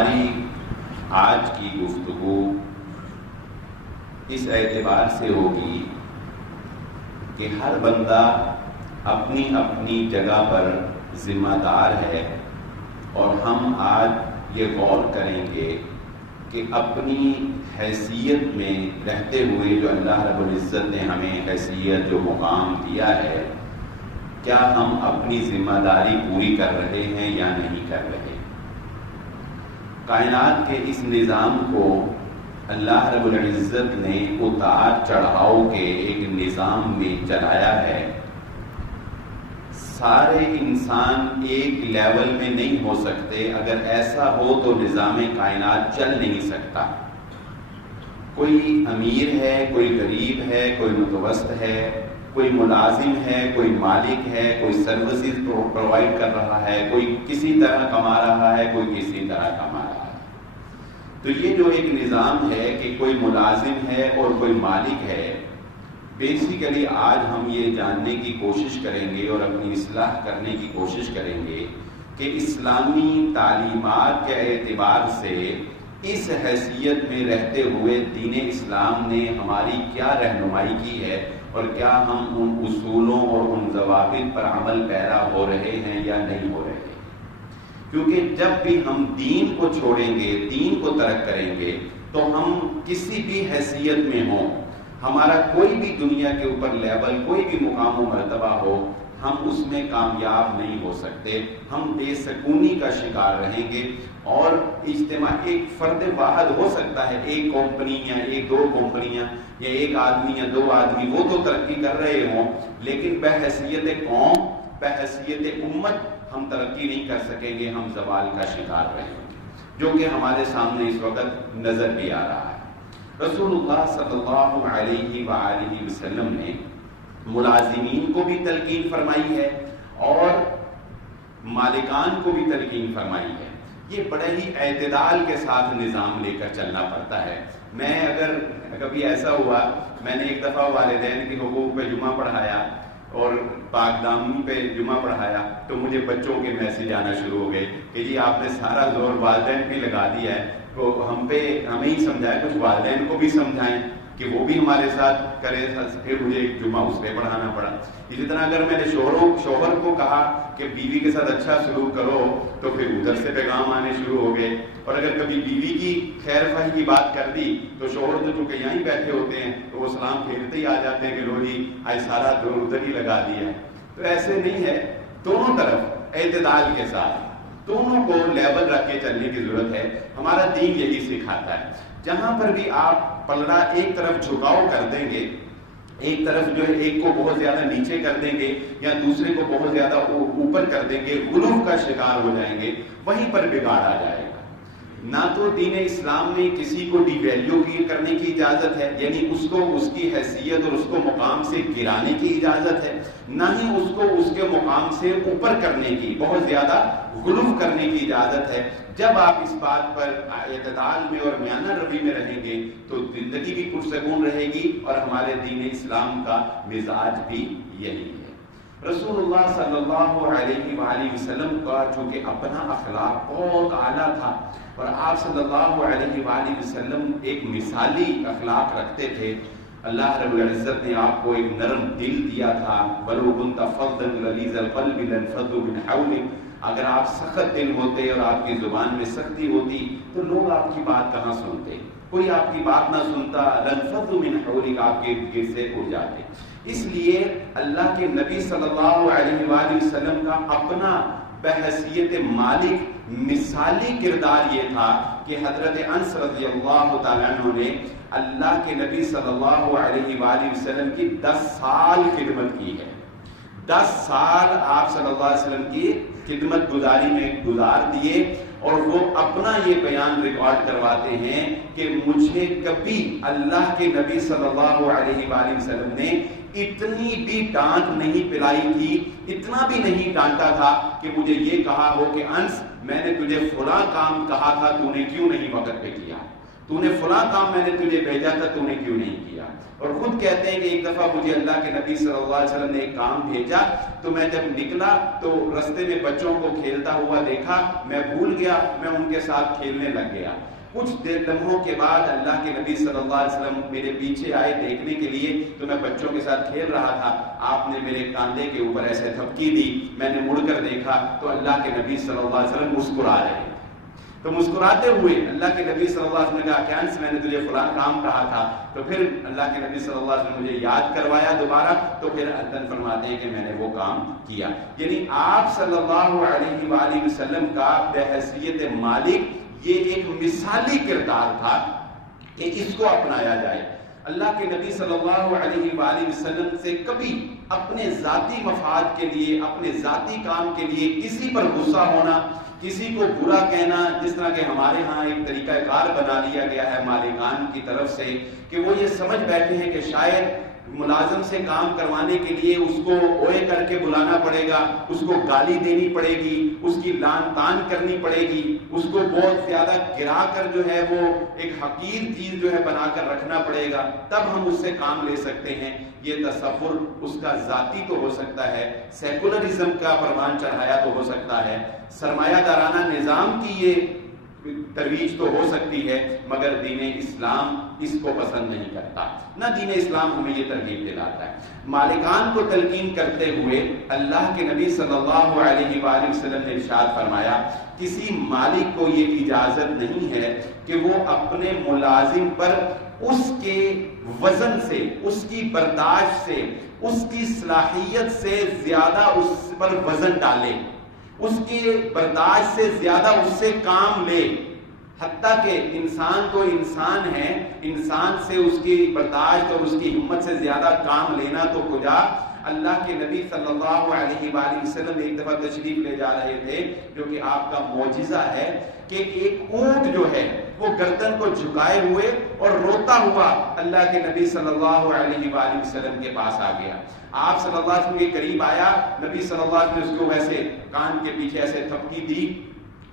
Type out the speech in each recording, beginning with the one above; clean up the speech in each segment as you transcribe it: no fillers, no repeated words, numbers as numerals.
آج کی گفتگو اس اعتبار سے ہوگی کہ ہر بندہ اپنی اپنی جگہ پر ذمہ دار ہے، اور ہم آج یہ غور کریں گے کہ اپنی حیثیت میں رہتے ہوئے جو اللہ رب العزت نے ہمیں حیثیت جو مقام دیا ہے، کیا ہم اپنی ذمہ داری پوری کر رہے ہیں یا نہیں کر رہے۔ کائنات کے اس نظام کو اللہ رب العزت نے اتار چڑھاؤ کے ایک نظام میں چلایا ہے۔ سارے انسان ایک لیول میں نہیں ہو سکتے، اگر ایسا ہو تو نظام کائنات چل نہیں سکتا۔ کوئی امیر ہے، کوئی غریب ہے، کوئی متوسط ہے، کوئی ملازم ہے، کوئی مالک ہے، کوئی سروسز پرووائڈ کر رہا ہے، کوئی کسی طرح کما رہا ہے، کوئی کسی طرح کما رہا ہے۔ تو یہ جو ایک نظام ہے کہ کوئی ملازم ہے اور کوئی مالک ہے، بیسیکلی آج ہم یہ جاننے کی کوشش کریں گے اور اپنی اصلاح کرنے کی کوشش کریں گے کہ اسلامی تعلیمات کے اعتبار سے اس حیثیت میں رہتے ہوئے دین اسلام نے ہماری کیا رہنمائی کی ہے، اور کیا ہم ان اصولوں اور ان ضوابط پر عمل پیرا ہو رہے ہیں یا نہیں ہو رہے ہیں۔ کیونکہ جب بھی ہم دین کو چھوڑیں گے، دین کو ترک کریں گے، تو ہم کسی بھی حیثیت میں ہوں، ہمارا کوئی بھی دنیا کے اوپر لیول، کوئی بھی مقام و مرتبہ ہو، ہم اس میں کامیاب نہیں ہو سکتے، ہم بے سکونی کا شکار رہیں گے۔ اور اجتماع ایک فرد واحد ہو سکتا ہے، ایک کمپنی یا ایک دو کمپنیاں یا ایک آدمی یا دو آدمی، وہ تو ترقی کر رہے ہوں، لیکن بحیثیت قوم، بحیثیت امت ہم ترقی نہیں کر سکیں گے، ہم زوال کا شکار رہیں گے، جو کہ ہمارے سامنے اس وقت نظر بھی آ رہا ہے۔ رسول اللہ صلی اللہ علیہ وآلہ وسلم نے ملازمین کو بھی تلقین فرمائی ہے اور مالکان کو بھی تلقین فرمائی ہے۔ یہ بڑے ہی اعتدال کے ساتھ نظام لے کر چلنا پڑتا ہے۔ میں اگر کبھی ایسا ہوا، میں نے ایک دفعہ والدین کے حقوق پہ جمعہ پڑھایا اور پاک دامنی پہ جمعہ پڑھایا، تو مجھے بچوں کے میسج آنا شروع ہو گئے کہ جی آپ نے سارا زور والدین پہ لگا دیا ہے، تو ہمیں ہی سمجھائیں، کچھ والدین کو بھی سمجھائیں کہ وہ بھی ہمارے ساتھ کرے۔ پھر مجھے ایک جمعہ اس پہ پڑھانا پڑا۔ اسی طرح اگر میں نے شوہر کو کہا کہ بیوی کے ساتھ اچھا سلوک کرو، تو پھر ادھر سے پیغام آنے شروع ہو گئے۔ اور اگر کبھی بیوی کی خیر خواہی کی بات کر دی تو شوہر تو چونکہ یہیں بیٹھے ہوتے ہیں تو وہ سلام پھیرتے ہی آ جاتے ہیں کہ لو جی آج سارا دور ادھر ہی لگا دیا ہے۔ تو ایسے نہیں ہے، دونوں طرف اعتدال کے ساتھ دونوں کو لیول رکھ کے چلنے کی ضرورت ہے۔ ہمارا دین یہی سکھاتا ہے۔ جہاں پر بھی آپ پلڑا ایک طرف جھکاؤ کر دیں گے، ایک طرف جو ہے ایک کو بہت زیادہ نیچے کر دیں گے یا دوسرے کو بہت زیادہ اوپر کر دیں گے، غلو کا شکار ہو جائیں گے، وہیں پر بگاڑ آ جائے گا۔ نہ تو دین اسلام میں کسی کو ڈی ویلیو کرنے کی اجازت ہے، یعنی اس کو اس کی حیثیت اور اس کو مقام سے گرانے کی اجازت ہے، نہ ہی اس کو اس کے مقام سے اوپر کرنے کی، بہت زیادہ غلو کرنے کی اجازت ہے۔ جب آپ اس بات پر اعتدال میں اور میانہ روی میں رہیں گے تو زندگی بھی پرسکون رہے گی، اور ہمارے دین اسلام کا مزاج بھی یہی ہے۔ رسول اللہ صلی اللہ علیہ وآلہ وسلم کا چونکہ اپنا اخلاق بہت اعلیٰ تھا، اور آپ صلی اللہ علیہ وآلہ وسلم ایک مثالی اخلاق رکھتے تھے۔ اللہ رب العزت نے آپ کو ایک نرم دل دیا تھا، وَلَوْ كُنْتَ فَظًّا غَلِيظَ الْقَلْبِ لَانفَضُّوا مِنْ حَوْلِكَ۔ اگر آپ سخت دل ہوتے اور آپ کی زبان میں سختی ہوتی تو لوگ آپ کی بات کہاں سنتے، کوئی آپ کی بات نہ سنتا، لَانفَضُّوا مِنْ حَوْلِكَ، آپ کے گرد سے اڑ جاتے۔ اس لیے اللہ کے نبی صلی اللہ علیہ وآلہ وسلم کا اپنا بحیثیت مالک مثالی کردار یہ تھا کہ حضرت انس رضی اللہ تعالیٰ عنہ نے اللہ کے نبی صلی اللہ علیہ وآلہ وسلم کی 10 سال خدمت کی ہے۔ 10 سال آپ صلی اللہ علیہ وسلم کی خدمت گزاری میں گزار دیے، اور وہ اپنا یہ بیان ریکارڈ کرواتے ہیں کہ مجھے کبھی اللہ کے نبی صلی اللہ علیہ وآلہ وسلم نے اتنی بھی ڈانٹ نہیں پلائی تھی، اتنا بھی نہیں ڈانٹا تھا کہ مجھے یہ کہا ہو کہ انس میں نے تجھے فلاں کام کہا تھا، تو نے کیوں نہیں وقت پہ کیا۔ تو نے فلاں کام میں نے تجھے بھیجا تھا تو نے کیوں نہیں کیا؟ اور خود کہتے ہیں کہ ایک دفعہ مجھے اللہ کے نبی صلی اللہ علیہ وسلم نے ایک کام بھیجا تو میں جب نکلا تو رستے میں بچوں کو کھیلتا ہوا دیکھا، میں بھول گیا، میں ان کے ساتھ کھیلنے لگ گیا۔ کچھ دیر لمحوں کے بعد اللہ کے نبی صلی اللہ علیہ وسلم میرے پیچھے آئے دیکھنے کے لیے، تو میں بچوں کے ساتھ کھیل رہا تھا، آپ نے میرے کاندھے کے اوپر ایسے تھپکی دی، میں نے مڑ کر دیکھا تو اللہ کے نبی صلی اللہ علیہ وسلم مسکرا رہے ہیں۔ تو مسکراتے ہوئے اللہ کے نبی صلی اللہ علیہ وسلم نے کہا کہ انس میں نے تجھے فلاں کام کہا تھا، تو پھر اللہ کے نبی صلی اللہ علیہ وسلم نے مجھے یاد کروایا دوبارہ، تو پھر ادن فرماتے ہیں کہ میں نے وہ کام کیا۔ یعنی آپ صلی اللہ علیہ وآلہ وسلم کا بحیثیت مالک یہ ایک مثالی کردار تھا کہ اس کو اپنایا جائے۔ اللہ کے نبی صلی اللہ علیہ وآلہ وسلم سے کبھی اپنے ذاتی مفاد کے لیے، اپنے ذاتی کام کے لیے کسی پر غصہ ہونا، کسی کو برا کہنا، جس طرح کہ ہمارے ہاں ایک طریقہ کار بنا لیا گیا ہے مالکان کی طرف سے کہ وہ یہ سمجھ بیٹھے ہیں کہ شاید ملازم سے کام کروانے کے لیے اس کو اوے کر کے بلانا پڑے گا، اس کو گالی دینی پڑے گی، اس کی لان تان کرنی پڑے گی، اس کو بہت زیادہ گرا کر جو ہے وہ ایک حقیر چیز جو ہے بنا کر رکھنا پڑے گا، تب ہم اس سے کام لے سکتے ہیں۔ یہ تصور اس کا ذاتی تو ہو سکتا ہے، سیکولرزم کا پروان چڑھایا تو ہو سکتا ہے، سرمایہ دارانہ نظام کی یہ ترویج تو ہو سکتی ہے، مگر دین اسلام اس کو پسند نہیں کرتا، نہ دین اسلام ہمیں یہ ترغیب دلاتا ہے۔ مالکان کو تلقین کرتے ہوئے اللہ کے نبی صلی اللہ علیہ وآلہ وسلم نے ارشاد فرمایا، کسی مالک کو یہ اجازت نہیں ہے کہ وہ اپنے ملازم پر اس کے وزن سے، اس کی برداشت سے، اس کی صلاحیت سے زیادہ اس پر وزن ڈالے، اس کی برداشت سے زیادہ اس سے کام لے۔ حتیٰ کہ انسان تو انسان ہے، انسان سے اس کی برداشت اور اس کی ہمت سے زیادہ کام لینا تو کجا۔ اللہ کے نبی صلی اللہ علیہ وآلہ وسلم ایک دفعہ تشریف لے جا رہے تھے، جو کہ آپ کا معجزہ ہے کہ ایک اونٹ جو ہے وہ گردن کو جھکائے ہوئے اور روتا ہوا اللہ کے نبی صلی اللہ علیہ وآلہ وسلم کے پاس آ گیا۔ آپ صلی اللہ علیہ وسلم کے قریب آیا، نبی صلی اللہ علیہ وسلم نے اس کو ویسے کان کے پیچھے ایسے تھپکی دی،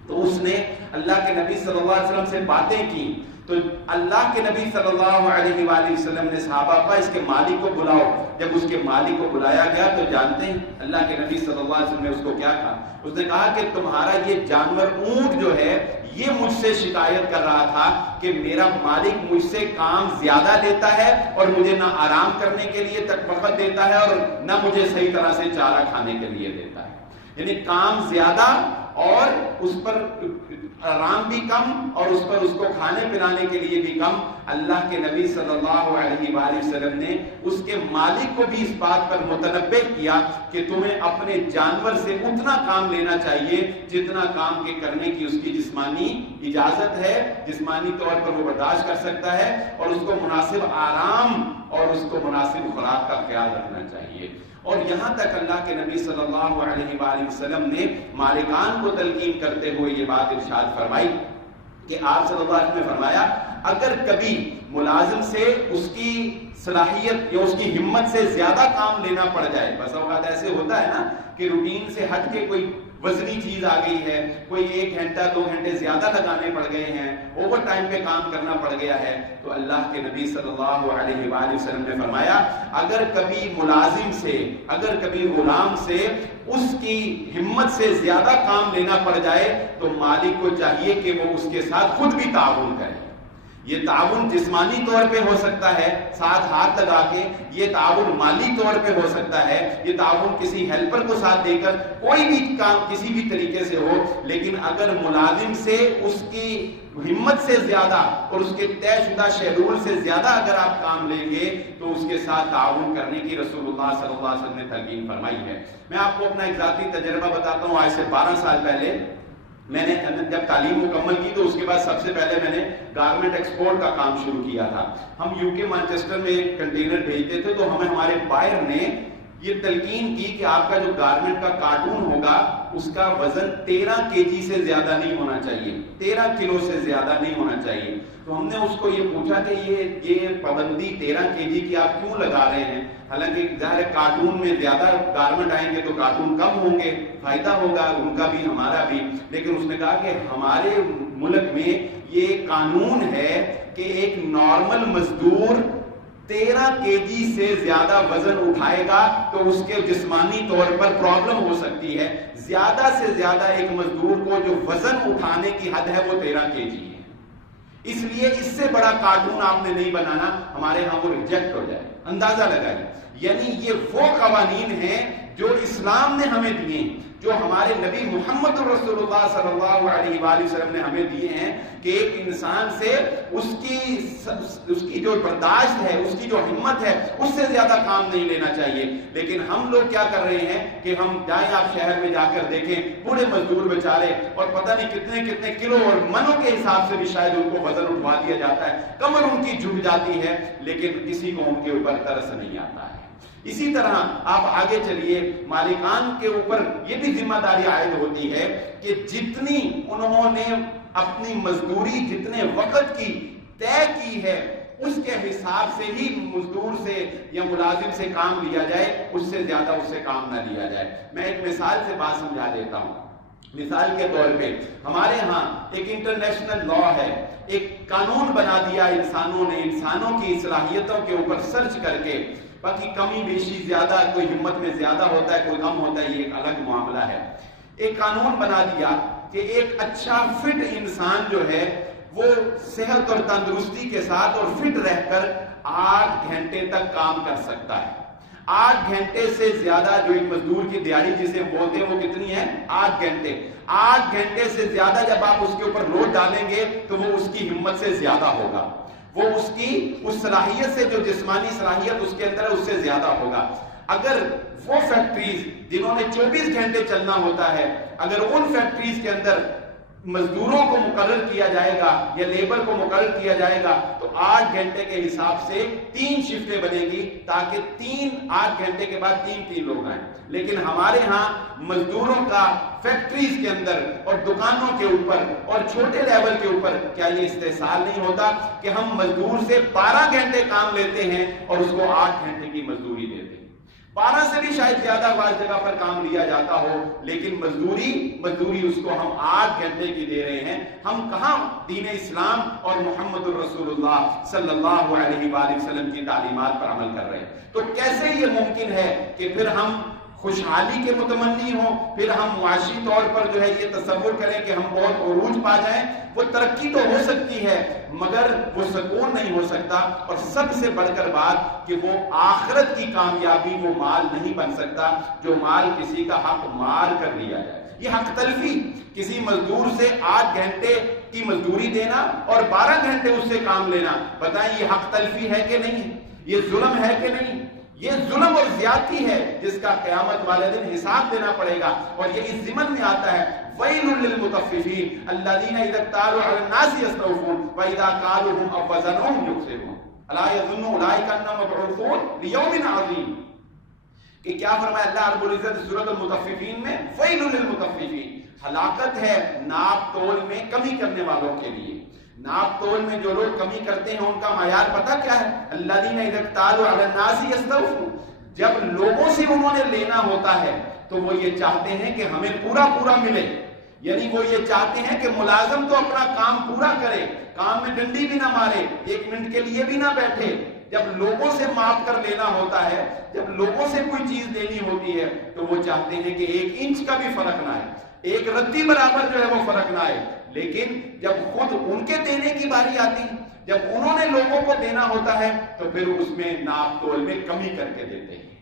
تو اس نے اللہ کے نبی صلی اللہ علیہ وسلم سے باتیں کی۔ تو اللہ کے نبی صلی اللہ علیہ وآلہ وسلم نے صحابہ کو اس کے مالک کو بلاؤ۔ جب اس کے مالک کو بلایا گیا تو جانتے ہیں اللہ کے نبی صلی اللہ علیہ وسلم نے اس کو کیا کہا؟ اس نے کہا کہ تمہارا یہ جانور اونٹ جو ہے یہ مجھ سے شکایت کر رہا تھا کہ میرا مالک مجھ سے کام زیادہ لیتا ہے اور مجھے نہ آرام کرنے کے لیے تک وقت دیتا ہے اور نہ مجھے صحیح طرح سے چارہ کھانے کے لیے دیتا ہے۔ یعنی کام زیادہ اور اس پر آرام بھی کم اور اس پر اس کو کھانے پلانے کے لیے بھی کم۔ اللہ کے نبی صلی اللہ علیہ وآلہ وسلم نے اس کے مالک کو بھی اس بات پر متنبہ کیا کہ تمہیں اپنے جانور سے اتنا کام لینا چاہیے جتنا کام کے کرنے کی اس کی جسمانی اجازت ہے، جسمانی طور پر وہ برداشت کر سکتا ہے، اور اس کو مناسب آرام اور اس کو مناسب خوراک کا خیال رکھنا چاہیے۔ اور یہاں تک اللہ کے نبی صلی اللہ علیہ وآلہ وسلم نے مالکان کو تلقین کرتے ہوئے یہ بات ارشاد فرمائی کہ آپ صلی اللہ علیہ وسلم نے فرمایا، اگر کبھی ملازم سے اس کی صلاحیت یا اس کی ہمت سے زیادہ کام لینا پڑ جائے، بس اوقات ایسے ہوتا ہے نا کہ روٹین سے ہٹ کے کوئی وزنی چیز آ گئی ہے، کوئی 1 گھنٹہ 2 گھنٹے زیادہ لگانے پڑ گئے ہیں، اوور ٹائم پہ کام کرنا پڑ گیا ہے، تو اللہ کے نبی صلی اللہ علیہ وآلہ وسلم نے فرمایا، اگر کبھی ملازم سے، اگر کبھی غلام سے اس کی ہمت سے زیادہ کام لینا پڑ جائے تو مالک کو چاہیے کہ وہ اس کے ساتھ خود بھی تعاون کرے۔ یہ تعاون جسمانی طور پہ ہو سکتا ہے ساتھ ہاتھ لگا کے، یہ تعاون مالی طور پہ ہو سکتا ہے، یہ تعاون کسی ہیلپر کو ساتھ دے کر، کوئی بھی کام کسی بھی طریقے سے ہو، لیکن اگر ملازم سے اس کی ہمت سے زیادہ اور اس کے طے شدہ شیڈول سے زیادہ اگر آپ کام لیں گے تو اس کے ساتھ تعاون کرنے کی رسول اللہ صلی اللہ علیہ وسلم نے تلقین فرمائی ہے۔ میں آپ کو اپنا ایک ذاتی تجربہ بتاتا ہوں۔ آج سے 12 سال پہلے میں نے جب تعلیم مکمل کی تو اس کے بعد سب سے پہلے میں نے گارمنٹ ایکسپورٹ کا کام شروع کیا تھا۔ ہم یو کے مانچسٹر میں ایک کنٹینر بھیجتے تھے، تو ہمیں ہمارے بائر نے یہ تلقین کی کہ آپ کا جو گارمنٹ کا کارٹون ہوگا اس کا وزن 13 kg سے زیادہ نہیں ہونا چاہیے، 13 کلو سے زیادہ نہیں ہونا چاہیے۔ تو ہم نے اس کو یہ پوچھا کہ یہ پابندی 13 kg کی آپ کیوں لگا رہے ہیں؟ حالانکہ ظاہر کارٹون میں زیادہ گارمنٹ آئیں گے تو کارٹون کم ہوں گے، فائدہ ہوگا ان کا بھی ہمارا بھی، لیکن اس نے کہا کہ ہمارے ملک میں یہ قانون ہے کہ ایک نارمل مزدور 13 kg سے زیادہ وزن اٹھائے گا تو اس کے جسمانی طور پر پرابلم ہو سکتی ہے. زیادہ سے زیادہ ایک مزدور کو جو وزن اٹھانے کی حد ہے وہ 13 kg ہے. اس لیے اس سے بڑا کارٹون آپ نے نہیں بنانا, ہمارے ہاں وہ ریجیکٹ ہو جائے. اندازہ لگائیے, یعنی یہ وہ قوانین ہیں جو اسلام نے ہمیں دیے ہیں, جو ہمارے نبی محمد رسول اللہ صلی اللہ علیہ وآلہ وسلم نے ہمیں دیے ہیں کہ ایک انسان سے اس کی جو برداشت ہے, اس کی جو ہمت ہے, اس سے زیادہ کام نہیں لینا چاہیے. لیکن ہم لوگ کیا کر رہے ہیں کہ ہم جائیں, آپ شہر میں جا کر دیکھیں, پورے مزدور بیچارے, اور پتہ نہیں کتنے کتنے کلو اور منوں کے حساب سے بھی شاید ان کو وزن اٹھوا دیا جاتا ہے, کمر ان کی جھک جاتی ہے, لیکن کسی کو ان کے اوپر ترس نہیں آتا ہے. اسی طرح آپ آگے چلیے, مالکان کے اوپر یہ بھی ذمہ داری عائد ہوتی ہے کہ جتنی انہوں نے اپنی مزدوری جتنے وقت کی طے کی ہے اس کے حساب سے ہی مزدور سے یا ملازم سے کام لیا جائے, اس سے زیادہ اس سے کام نہ لیا جائے. میں ایک مثال سے بات سمجھا دیتا ہوں. مثال کے طور پہ ہمارے ہاں ایک انٹرنیشنل لا ہے, ایک قانون بنا دیا انسانوں نے, انسانوں کی صلاحیتوں کے اوپر سرچ کر کے. باقی کمی بیشی زیادہ, کوئی ہمت میں زیادہ ہوتا ہے, کوئی کم ہوتا ہے, یہ ایک الگ معاملہ ہے. ایک قانون بنا دیا کہ ایک اچھا فٹ انسان جو ہے وہ صحت اور تندرستی کے ساتھ اور فٹ رہ کر 8 گھنٹے تک کام کر سکتا ہے. 8 گھنٹے سے زیادہ جو ایک مزدور کی دیہڑی جسے بولتے ہیں وہ کتنی ہے, 8 گھنٹے. 8 گھنٹے سے زیادہ جب آپ اس کے اوپر لوڈ ڈالیں گے تو وہ اس کی ہمت سے زیادہ ہوگا, وہ اس صلاحیت سے, جو جسمانی صلاحیت اس کے اندر ہے, اس سے زیادہ ہوگا. اگر وہ فیکٹریز جنہوں نے 24 گھنٹے چلنا ہوتا ہے, اگر ان فیکٹریز کے اندر مزدوروں کو مقرر کیا جائے گا یا لیبر کو مقرر کیا جائے گا تو 8 گھنٹے کے حساب سے 3 شفٹیں بنے گی, تاکہ 8 گھنٹے کے بعد 3 لوگ آئیں. لیکن ہمارے ہاں مزدوروں کا فیکٹریز کے اندر اور دکانوں کے اوپر اور چھوٹے لیول کے اوپر کیا یہ استحصال نہیں ہوتا کہ ہم مزدور سے 12 گھنٹے کام لیتے ہیں اور اس کو 8 گھنٹے کی مزدوری دیتے ہیں. 12 سے بھی شاید زیادہ بعض جگہ پر کام لیا جاتا ہو, لیکن مزدوری اس کو ہم 8 گھنٹے کی دے رہے ہیں. ہم کہاں دین اسلام اور محمد الرسول اللہ صلی اللہ علیہ وآلہ وسلم کی تعلیمات پر عمل کر رہے ہیں؟ تو کیسے یہ ممکن ہے کہ پھر ہم خوشحالی کے متمنی ہوں, پھر ہم معاشی طور پر جو ہے یہ تصور کریں کہ ہم بہت عروج پا جائیں؟ وہ ترقی تو ہو سکتی ہے مگر وہ سکون نہیں ہو سکتا. اور سب سے بڑھ کر بات کہ وہ آخرت کی کامیابی وہ مال نہیں بن سکتا جو مال کسی کا حق مار کر لیا جائے. یہ حق تلفی, کسی مزدور سے 8 گھنٹے کی مزدوری دینا اور 12 گھنٹے اس سے کام لینا, بتائیں یہ حق تلفی ہے کہ نہیں, یہ ظلم ہے کہ نہیں؟ یہ ظلم اور زیادتی ہے جس کا قیامت والے دن حساب دینا پڑے گا. اور یہ اس ضمن میں آتا ہے وَيْلٌ لِّلْمُطَفِّفِينَ الَّذِينَ إِذَا اكْتَالُوا عَلَى النَّاسِ يَسْتَوْفُونَ وَإِذَا كَالُوهُمْ أَوْ وَّزَنُوهُمْ يُخْسِرُونَ أَلَا يَظُنُّ أُولَٰئِكَ أَنَّهُم مَّبْعُوثُونَ لِيَوْمٍ عَظِيمٍ. کہ کیا فرمایا اللہ رب العزت سورۃ المطففین میں, وَيْلٌ لِّلْمُطَفِّفِينَ, ہلاکت ہے ناپ تول میں کمی کرنے والوں کے لیے. ناپ تول میں جو لوگ کمی کرتے ہیں ان کا معیار پتہ کیا ہے؟ الذین اذا اکتالوا علی الناس یستوفون, جب لوگوں سے انہوں نے لینا ہوتا ہے تو وہ یہ چاہتے ہیں کہ ہمیں پورا ملے. یعنی وہ یہ چاہتے ہیں کہ ملازم تو اپنا کام پورا کرے, کام میں ڈنڈی بھی نہ مارے, 1 منٹ کے لیے بھی نہ بیٹھے. جب لوگوں سے ماپ کر لینا ہوتا ہے, جب لوگوں سے کوئی چیز لینی ہوتی ہے تو وہ چاہتے ہیں کہ 1 انچ کا بھی فرق نہ آئے, 1 رتی برابر جو ہے وہ فرق نہ آئے. لیکن جب خود ان کے دینے کی باری آتی, جب انہوں نے لوگوں کو دینا ہوتا ہے تو پھر اس میں ناپ تول میں کمی کر کے دیتے ہیں.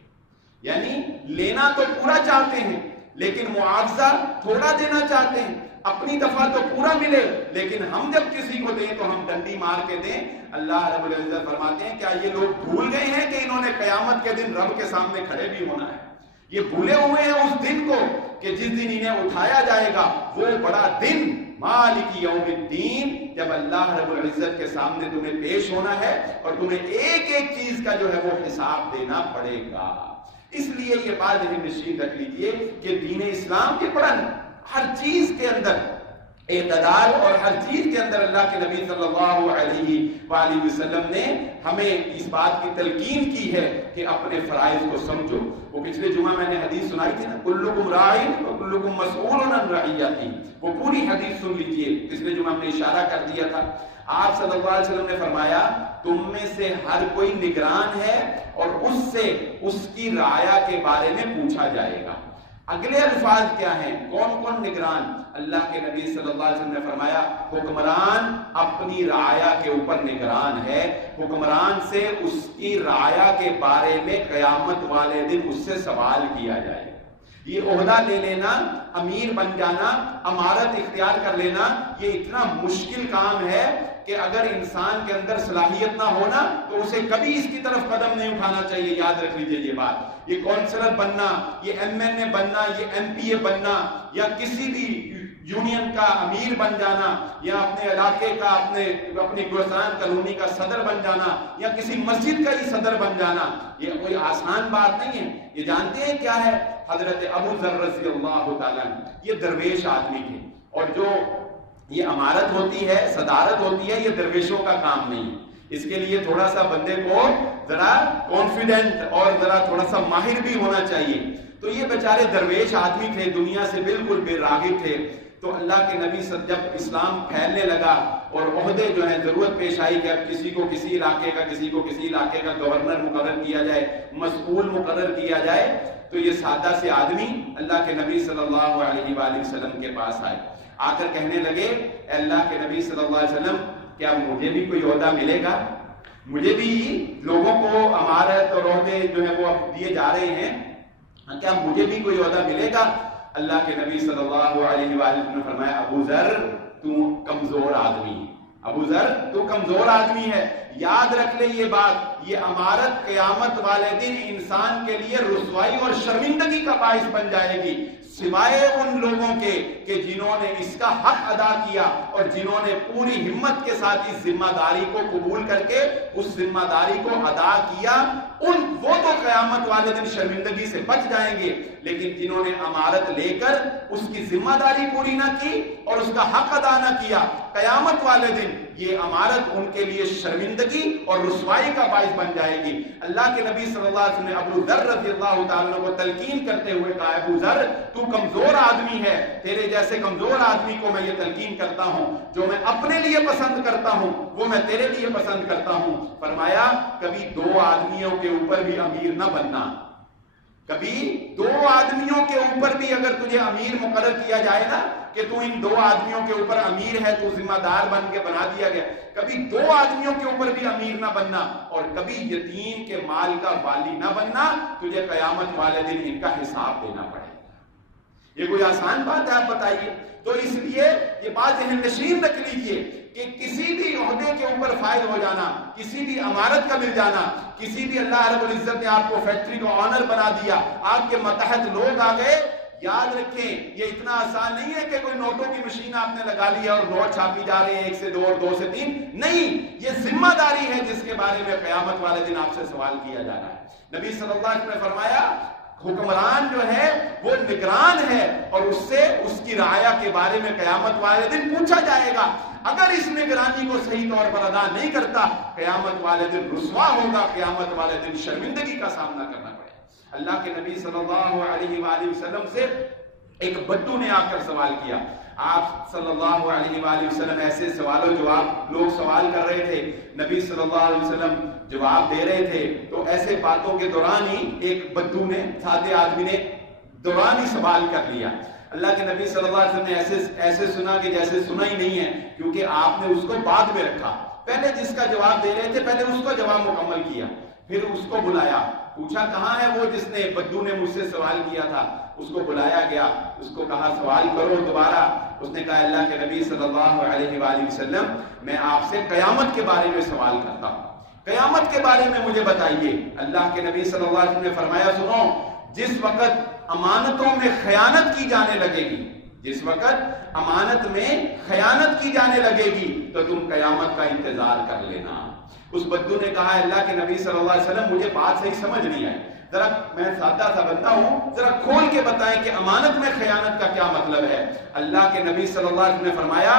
یعنی لینا تو پورا چاہتے ہیں لیکن معاوضہ تھوڑا دینا چاہتے ہیں. اپنی دفعہ تو پورا ملے لیکن ہم جب کسی کو دیں تو ہم ڈنڈی مار کے دیں. اللہ رب العزت فرماتے ہیں کیا یہ لوگ بھول گئے ہیں کہ انہوں نے قیامت کے دن رب کے سامنے کھڑے بھی ہونا ہے؟ یہ بھولے ہوئے ہیں اس دن کو کہ جس دن انہیں اٹھایا جائے گا, وہ بڑا دن مالک یوم الدین, جب اللہ رب العزت کے سامنے تمہیں پیش ہونا ہے اور تمہیں ایک چیز کا جو ہے وہ حساب دینا پڑے گا. اس لیے یہ بات ذہن نشین رکھ لیجئے کہ دین اسلام کے پڑھن ہر چیز کے اندر اعتدال اور ہر چیز کے اندر اللہ کے نبی صلی اللہ علیہ وآلہ وسلم نے ہمیں اس بات کی تلقین کی ہے کہ اپنے فرائض کو سمجھو. وہ پچھلے جمعہ میں نے حدیث سنائی تھی نا، کلکم راعٍ وکلکم مسئول عن رعیتہ، وہ پوری حدیث سن لیجئے. پچھلے جمعہ میں نے اشارہ کر دیا تھا. آپ صلی اللہ علیہ وسلم نے فرمایا تم میں سے ہر کوئی نگران ہے اور اس سے اس کی رعایا کے بارے میں پوچھا جائے گا. اگلے الفاظ کیا ہیں؟ کون کون نگران؟ اللہ کے نبی صلی اللہ علیہ وسلم نے فرمایا حکمران اپنی رعایا کے اوپر نگران ہے، حکمران سے اس کی رعایا کے بارے میں قیامت والے دن اس سے سوال کیا جائے گا. یہ عہدہ لے لینا، امیر بن جانا، امارت اختیار کر لینا، یہ اتنا مشکل کام ہے کہ اگر انسان کے اندر صلاحیت نہ ہونا تو اسے کبھی اس کی طرف قدم نہیں اٹھانا چاہیے. یاد رکھ لیجئے یہ بات. یہ کونسلر بننا، یہ ایم این اے بننا، یہ ایم پی اے بننا، یا کسی بھی یونین کا امیر بن جانا، یا اپنے علاقے کا اپنی گلستان کالونی کا صدر بن جانا، یا کسی مسجد کا ہی صدر بن جانا، یہ کوئی آسان بات نہیں ہے. یہ جانتے ہیں کیا ہے؟ حضرت ابو ذر رضی اللہ تعالیٰ یہ درویش آدمی تھے، اور جو یہ امارت ہوتی ہے، صدارت ہوتی ہے، یہ درویشوں کا کام نہیں ہے. اس کے لیے تھوڑا سا بندے کو ذرا کانفیڈنٹ اور ذرا تھوڑا سا ماہر بھی ہونا چاہیے. تو یہ بیچارے درویش آدمی تھے، دنیا سے بالکل بے راغب تھے. تو اللہ کے نبی جب اسلام پھیلنے لگا اور عہدے جو ہیں ضرورت پیش آئی کہ اب کسی کو کسی علاقے کا، کسی کو کسی علاقے کا گورنر مقرر کیا جائے، مسئول مقرر کیا جائے، تو یہ سادہ سے آدمی اللہ کے نبی صلی اللہ علیہ وآلہ وسلم کے پاس آئے. آ کر کہنے لگے اے اللہ کے نبی صلی اللہ علیہ وسلم کیا مجھے بھی کوئی عہدہ ملے گا؟ مجھے بھی لوگوں کو امارت اور عہدے جو ہیں وہ اب دیے جا رہے ہیں، کیا مجھے بھی کوئی عہدہ ملے گا؟ اللہ کے نبی صلی اللہ علیہ وآلہ وسلم نے فرمایا ابو ذر تو کمزور آدمی ہے، ابو ذر تو کمزور آدمی ہے. یاد رکھ لے یہ بات، یہ امارت قیامت والے دن انسان کے لیے رسوائی اور شرمندگی کا باعث بن جائے گی، سوائے ان لوگوں کے کہ جنہوں نے اس کا حق ادا کیا اور جنہوں نے پوری ہمت کے ساتھ اس ذمہ داری کو قبول کر کے اس ذمہ داری کو ادا کیا. وہ تو قیامت والے دن شرمندگی سے بچ جائیں گے، لیکن جنہوں نے امارت لے کر اس کی ذمہ داری پوری نہ کی اور اس کا حق ادا نہ کیا، قیامت والے دن یہ امارت ان کے لیے شرمندگی اور رسوائی کا باعث بن جائے گی. اللہ کے نبی صلی اللہ علیہ وسلم نے ابو ذر رضی اللہ تعالیٰ عنہ کو تلقین کرتے ہوئے کہا ابو ذر تو کمزور آدمی ہے، تیرے جیسے کمزور آدمی کو میں یہ تلقین کرتا ہوں، جو میں اپنے لیے پسند کرتا ہوں وہ میں تیرے لیے پسند کرتا ہوں. فرمایا کبھی دو آدمیوں کے اوپر بھی امیر نہ بننا، کبھی دو آدمیوں کے اوپر بھی اگر تجھے امیر مقرر کیا جائے نا کہ تو ان دو آدمیوں کے اوپر امیر ہے، تو ذمہ دار بن کے بنا دیا گیا، کبھی دو آدمیوں کے اوپر بھی امیر نہ بننا، اور کبھی یتیم کے مال کا والی نہ بننا. تجھے قیامت والے دن ان کا حساب دینا پڑے گا. یہ کوئی آسان بات ہے؟ آپ بتائیے. تو اس لیے یہ بات ذہن نشین رکھ لیجئے کہ کسی بھی عہدے کے اوپر فائز ہو جانا، کسی بھی امارت کا مل جانا، کسی بھی اللہ رب العزت نے آپ کو فیکٹری کا آنر بنا دیا، آپ کے متحد لوگ آ گئے، یاد رکھیں یہ اتنا آسان نہیں ہے کہ کوئی نوٹوں کی مشین آپ نے لگا لیا اور نوٹ چھاپی جا رہے ہیں 1 سے 2 اور 2 سے 3. نہیں، یہ ذمہ داری ہے جس کے بارے میں قیامت والے دن آپ سے سوال کیا جانا ہے. نبی صلی اللہ علیہ وسلم نے فرمایا حکمران جو ہے وہ نگران ہے اور اس سے اس کی رعایا کے بارے میں قیامت والے دن پوچھا جائے گا. اگر اس نگرانی کو صحیح طور پر ادا نہیں کرتا قیامت والے دن رسوا ہوگا، قیامت والے دن شرمندگی کا سامنا کرنا پڑے. اللہ کے نبی صلی اللہ علیہ وآلہ وسلم سے ایک بدو نے آ کر سوال کیا. آپ صلی اللہ علیہ وآلہ وسلم ایسے سوال و جواب لوگ سوال کر رہے تھے، نبی صلی اللہ علیہ وسلم جواب دے رہے تھے. تو ایسے باتوں کے دوران ہی ایک بدو نے، سادے آدمی نے دوران ہی سوال کر لیا. اللہ کے نبی صلی اللہ علیہ وسلم نے ایسے سنا کہ جیسے سنا ہی نہیں ہے، کیونکہ آپ نے اس کو بعد میں رکھا. پہلے جس کا جواب دے رہے تھے پہلے اس کا جواب مکمل کیا، پھر اس کو بلایا، پوچھا کہاں ہے وہ جس نے بدو نے مجھ سے سوال کیا تھا. اس کو بلایا گیا، اس کو کہا سوال کرو دوبارہ. اس نے کہا اللہ کے نبی صلی اللہ علیہ وآلہ وسلم میں آپ سے قیامت کے بارے میں سوال کرتا ہوں، قیامت کے بارے میں مجھے بتائیے. اللہ کے نبی صلی اللہ علیہ وسلم نے فرمایا سنو، جس وقت امانتوں میں خیانت کی جانے لگے گی، جس وقت امانت میں خیانت کی جانے لگے گی تو تم قیامت کا انتظار کر لینا. اس بدو نے کہا اللہ کے نبی صلی اللہ علیہ وسلم مجھے بات صحیح سمجھ نہیں آئی، ذرا میں سادہ سا بندہ ہوں، ذرا کھول کے بتائیں کہ امانت میں خیانت کا کیا مطلب ہے۔ اللہ کے نبی صلی اللہ علیہ وسلم نے فرمایا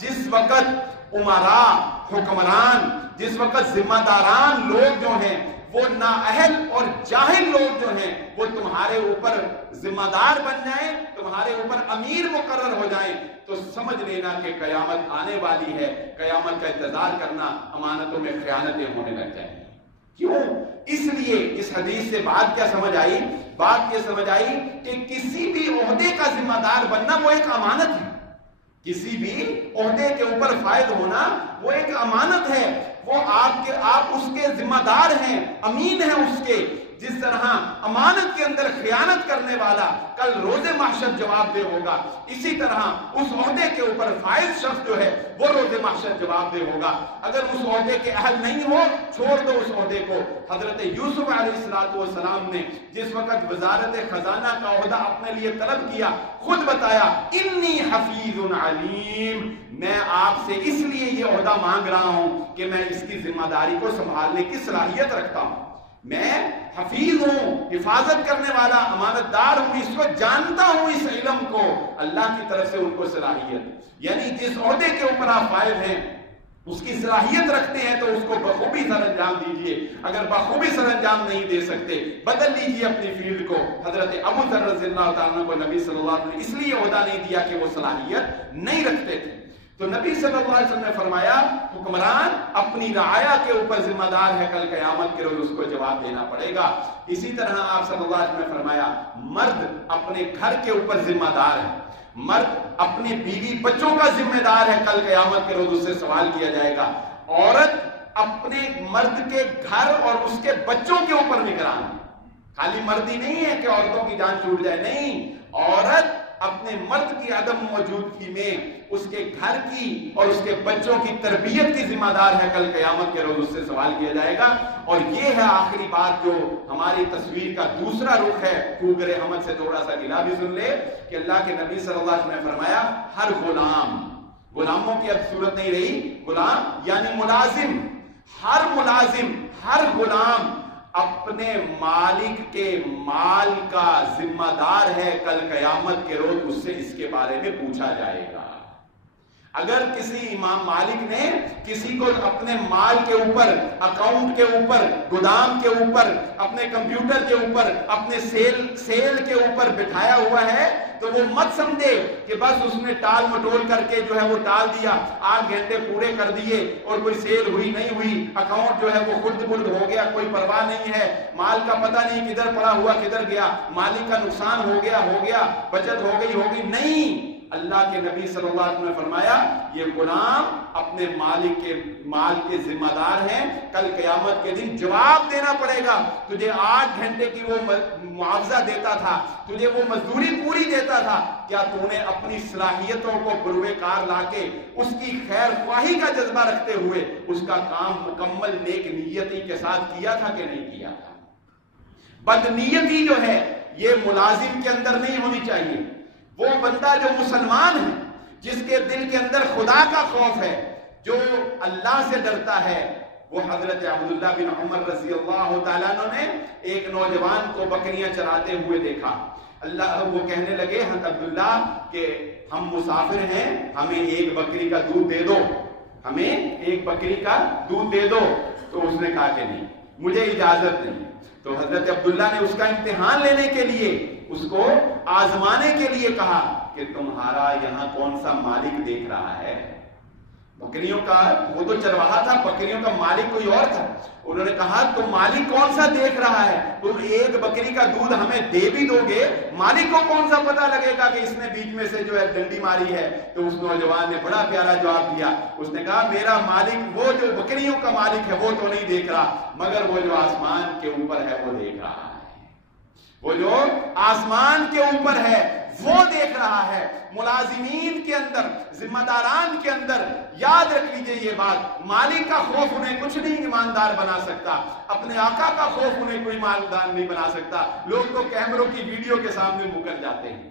جس وقت عمرا، حکمران، جس وقت ذمہ داران لوگ جو ہیں وہ نااہل اور جاہل لوگ جو ہیں وہ تمہارے اوپر ذمہ دار بن جائیں، تمہارے اوپر امیر مقرر ہو جائیں، تو سمجھ لینا کہ قیامت آنے والی ہے، قیامت کا انتظار کرنا، امانتوں میں خیانتیں ہونے لگ جائیں۔ کیوں؟ اس لیے اس حدیث سے بات کیا سمجھ آئی؟ بات یہ سمجھ آئی کہ کسی بھی عہدے کا ذمہ دار بننا وہ ایک امانت ہے، کسی بھی عہدے کے اوپر فائز ہونا وہ ایک امانت ہے، وہ آپ اس کے ذمہ دار ہیں، امین ہیں اس کے۔ جس طرح امانت کے اندر خیانت کرنے والا کل روز محشر جواب دہ ہوگا، اسی طرح اس عہدے کے اوپر فائز شخص جو ہے وہ روز محشر جواب دہ ہوگا۔ اگر اس عہدے کے اہل نہیں ہو، چھوڑ دو اس عہدے کو۔ حضرت یوسف علیہ السلام نے جس وقت وزارت خزانہ کا عہدہ اپنے لیے طلب کیا، خود بتایا انی حفیظ علیم، میں آپ سے اس لیے یہ عہدہ مانگ رہا ہوں کہ میں اس کی ذمہ داری کو سنبھالنے کی صلاحیت رکھتا ہوں، میں حفیظ ہوں، حفاظت کرنے والا، امانت دار ہوں، اس کو جانتا ہوں، اس علم کو اللہ کی طرف سے ان کو صلاحیت، یعنی جس عہدے کے اوپر آپ فائز ہیں اس کی صلاحیت رکھتے ہیں تو اس کو بخوبی سر انجام دیجئے۔ اگر بخوبی سر انجام نہیں دے سکتے بدل لیجئے اپنی فیلڈ کو۔ حضرت ابو ذر رضی اللہ تعالیٰ کو نبی صلی اللہ علیہ وسلم نے اس لیے عہدہ نہیں دیا کہ وہ صلاحیت نہیں رکھتے تھے، تو نبی صلی اللہ علیہ وسلم نے فرمایا حکمران اپنی رعایا کے اوپر ذمہ دار ہے، کل قیامت کے روز اس کو جواب دینا پڑے گا۔ اسی طرح آپ صلی اللہ علیہ وسلم نے فرمایا مرد اپنے گھر کے اوپر ذمہ دار ہے، مرد اپنے بیوی بچوں کا ذمہ دار ہے، کل قیامت کے روز اس سے سوال کیا جائے گا۔ عورت اپنے مرد کے گھر اور اس کے بچوں کے اوپر نگران ہے، خالی مردی نہیں ہے کہ عورتوں کی جان چھوٹ جائے، نہیں، عورت اپنے مرد کی عدم موجودگی میں اس کے گھر کی اور اس کے بچوں کی تربیت کی ذمہ دار ہے، کل قیامت کے روز اس سے سوال کیا جائے گا۔ اور یہ ہے آخری بات جو ہماری تصویر کا دوسرا رخ ہے۔ کوگر احمد سے تھوڑا سا گلا بھی سن لے کہ اللہ کے نبی صلی اللہ علیہ وسلم نے فرمایا ہر غلام، غلاموں کی اب صورت نہیں رہی، غلام یعنی ملازم، ہر ملازم، ہر غلام اپنے مالک کے مال کا ذمہ دار ہے، کل قیامت کے روز اس سے اس کے بارے میں پوچھا جائے گا۔ اگر کسی امام مالک نے کسی کو اپنے مال کے اوپر، اکاؤنٹ کے اوپر، گودام کے اوپر، اپنے کمپیوٹر کے اوپر، اپنے سیل کے اوپر بٹھایا ہوا ہے تو وہ مت سمجھے کہ بس اس نے ٹال مٹول کر کے جو ہے وہ ٹال دیا، 8 گھنٹے پورے کر دیے اور کوئی سیل ہوئی نہیں ہوئی، اکاؤنٹ جو ہے وہ خرد برد ہو گیا، کوئی پرواہ نہیں ہے، مال کا پتہ نہیں کدھر پڑا ہوا کدھر گیا، مالک کا نقصان ہو گیا، بچت ہو گئی، نہیں۔ اللہ کے نبی صلی اللہ علیہ وسلم نے فرمایا یہ غلام اپنے مال کے ذمہ دار ہیں، کل قیامت کے دن جواب دینا پڑے گا۔ تجھے 8 گھنٹے کی وہ معاوضہ دیتا تھا، تجھے وہ مزدوری پوری دیتا تھا، کیا تو نے اپنی صلاحیتوں کو بروئے کار لا کے اس کی خیر خواہی کا جذبہ رکھتے ہوئے اس کا کام مکمل نیک نیتی کے ساتھ کیا تھا کہ نہیں کیا تھا؟ بدنیتی جو ہے یہ ملازم کے اندر نہیں ہونی چاہیے۔ وہ بندہ جو مسلمان ہے، جس کے دل کے اندر خدا کا خوف ہے، جو اللہ سے ڈرتا ہے، وہ حضرت عبداللہ بن عمر رضی اللہ تعالیٰ عنہ نے ایک نوجوان کو بکریاں چراتے ہوئے دیکھا۔ وہ کہنے لگے حضرت عبداللہ کہ ہم مسافر ہیں، ہمیں ایک بکری کا دودھ دے دو، ہمیں ایک بکری کا دودھ دے دو۔ تو اس نے کہا کہ نہیں، مجھے اجازت نہیں۔ تو حضرت عبداللہ نے اس کا امتحان لینے کے لیے، اس کو آزمانے کے لیے کہا کہ تمہارا یہاں کون سا مالک دیکھ رہا ہے؟ بکریوں کا وہ تو چرواہا تھا، بکریوں کا مالک کوئی اور تھا۔ انہوں نے کہا تم مالک کون سا دیکھ رہا ہے؟ تم ایک بکری کا دودھ ہمیں دے بھی دو گے، مالک کو کون سا پتا لگے گا کہ اس نے بیچ میں سے جو ہے ڈنڈی ماری ہے؟ تو اس نوجوان نے بڑا پیارا جواب دیا، اس نے کہا میرا مالک وہ جو بکریوں کا مالک ہے وہ تو نہیں دیکھ رہا، مگر وہ جو آسمان کے اوپر ہے وہ دیکھ رہا ہے، وہ جو آسمان کے اوپر ہے وہ دیکھ رہا ہے۔ ملازمین کے اندر، ذمہ داران کے اندر یاد رکھ لیجئے یہ بات، مالک کا خوف انہیں کچھ نہیں ایماندار بنا سکتا، اپنے آقا کا خوف انہیں کوئی ایماندار نہیں بنا سکتا۔ لوگ تو کیمروں کی ویڈیو کے سامنے مکر جاتے ہیں،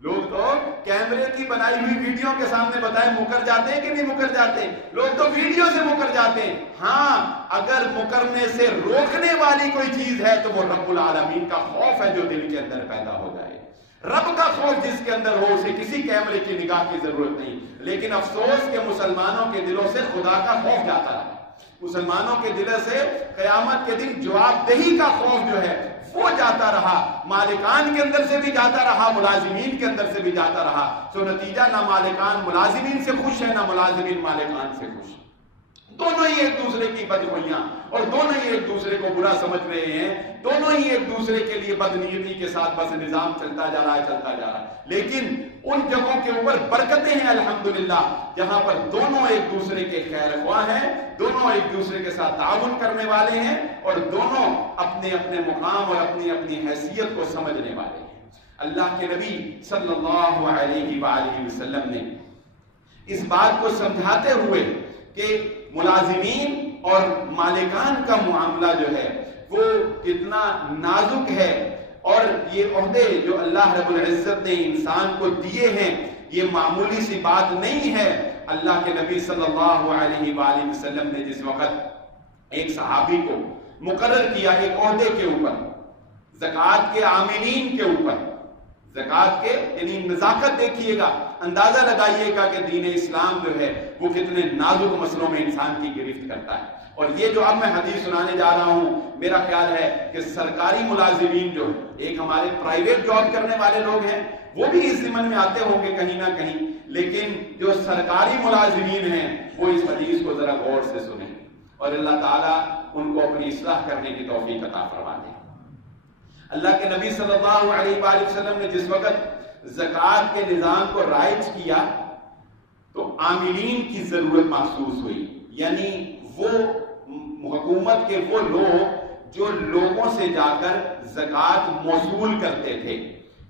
لوگ تو کیمرے کی بنائی ہوئی ویڈیو کے سامنے بتائیں مکر جاتے ہیں کہ نہیں مکر جاتے؟ لوگ تو ویڈیو سے مکر جاتے ہیں۔ ہاں، اگر مکرنے سے روکنے والی کوئی چیز ہے تو وہ رب العالمین کا خوف ہے جو دل کے اندر پیدا ہو جائے۔ رب کا خوف جس کے اندر ہو اسے کسی کیمرے کی نگاہ کی ضرورت نہیں۔ لیکن افسوس کہ مسلمانوں کے دلوں سے خدا کا خوف جاتا رہا، مسلمانوں کے دلوں سے قیامت کے دن جواب دہی کا خوف جو ہے وہ جاتا رہا، مالکان کے اندر سے بھی جاتا رہا، ملازمین کے اندر سے بھی جاتا رہا۔ سو نتیجہ نہ مالکان ملازمین سے خوش ہے، نہ ملازمین مالکان سے خوش۔ دونوں ہی ایک دوسرے کی بدگوئیاں اور دونوں ہی ایک دوسرے کو برا سمجھ رہے ہیں، دونوں ہی ایک دوسرے کے لیے بدنیتی کے ساتھ بس نظام چلتا جا رہا ہے۔ لیکن ان جگہوں کے اوپر برکتیں ہیں الحمدللہ، جہاں پر دونوں ایک دوسرے کے خیر خواہ ہیں، دونوں ایک دوسرے کے ساتھ تعاون کرنے والے ہیں، اور دونوں اپنے اپنے مقام اور اپنی اپنی حیثیت کو سمجھنے والے ہیں۔ اللہ کے نبی صلی اللہ علیہ وآلہ وسلم نے اس بات کو سمجھاتے ہوئے کہ ملازمین اور مالکان کا معاملہ جو ہے وہ کتنا نازک ہے، اور یہ عہدے جو اللہ رب العزت نے انسان کو دیے ہیں یہ معمولی سی بات نہیں ہے۔ اللہ کے نبی صلی اللہ علیہ وآلہ وسلم نے جس وقت ایک صحابی کو مقرر کیا ایک عہدے کے اوپر، زکوٰۃ کے عاملین کے اوپر، زکوٰۃ کے یعنی نزاکت دیکھیے گا، اندازہ لگائیے گا کہ دین اسلام جو ہے وہ کتنے نازک مسئلوں میں انسان کی گرفت کرتا ہے۔ اور یہ جو اب میں حدیث سنانے جا رہا ہوں، میرا خیال ہے کہ سرکاری ملازمین جو ایک ہمارے پرائیویٹ جاب کرنے والے لوگ ہیں وہ بھی اس ضمن میں آتے ہوں گے کہیں نہ کہیں، لیکن جو سرکاری ملازمین ہیں وہ اس حدیث کو ذرا غور سے سنیں، اور اللہ تعالیٰ ان کو اپنی اصلاح کرنے کی توفیق عطا فرما دے۔ اللہ کے نبی صلی اللہ علیہ وآلہ وسلم نے جس وقت زکوٰۃ کے نظام کو رائج کیا تو عاملین کی ضرورت محسوس ہوئی، یعنی وہ حکومت کے وہ لوگ جو لوگوں سے جا کر زکوٰۃ موصول کرتے تھے،